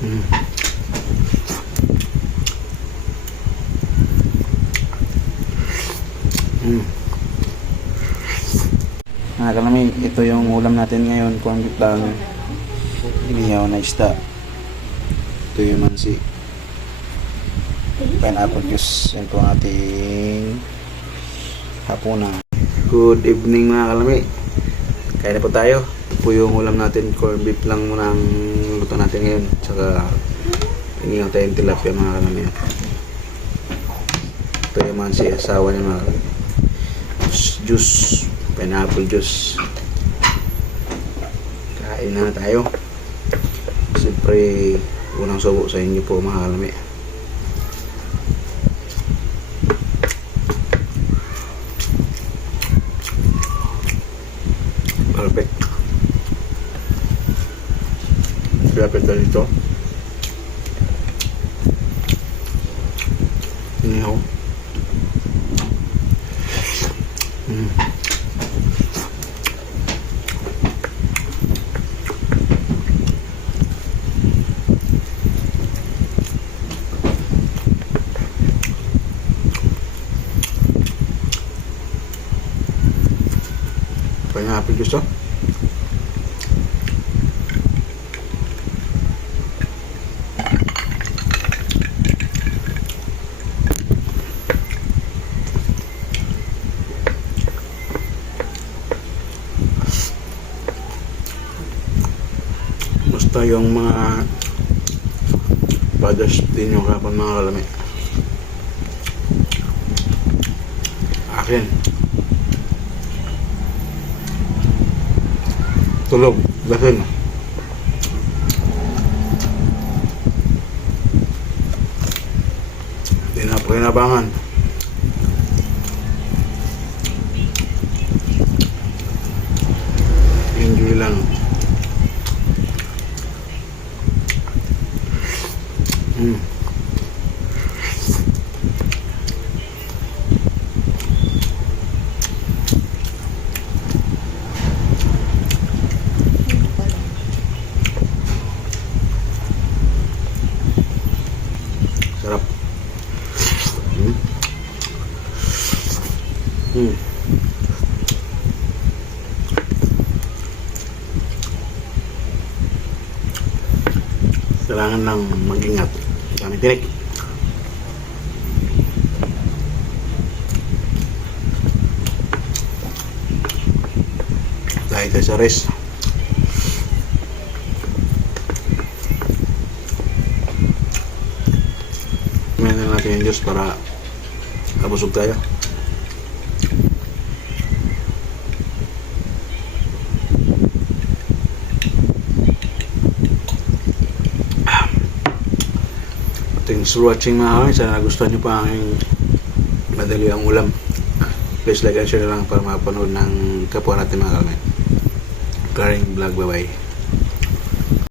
Mm. Mm. Mga kalami, ito yung ulam natin ngayon. Corn beef lang, inihaw na isda. Ito yung mansi, pineapple juice. Yan po ang ating hapunan. Good evening mga kalami, kain na po tayo. Ito po yung ulam natin. Corn beef lang muna ang luto natin ngayon, tsaka inihaw tayong tilapia mga kalami. Ito yung mansi, asawa niya mga kalami. Juice, pineapple juice. Kain na tayo. Siyempre unang subo sa inyo po mga kalami. Perfect. Lapit na dito. Inihaw. Pineapple juice to. Basta yung mga padas din yung kapon mga kalami. Akin tulog, lasing. Hindi na pakinabangan. Enjoy lang. Sarap. Kailangan lang mag-ingat. Kami tinik. Dahil tayo sa rest. Tingnan natin yung Diyos para kabusog tayo. Thanks for watching mga kami. Sana nagustuhan nyo pa ang madali ang ulam. Please like and share lang para mapanood ng kapwa natin mga kami. Karing Vlog, bye bye.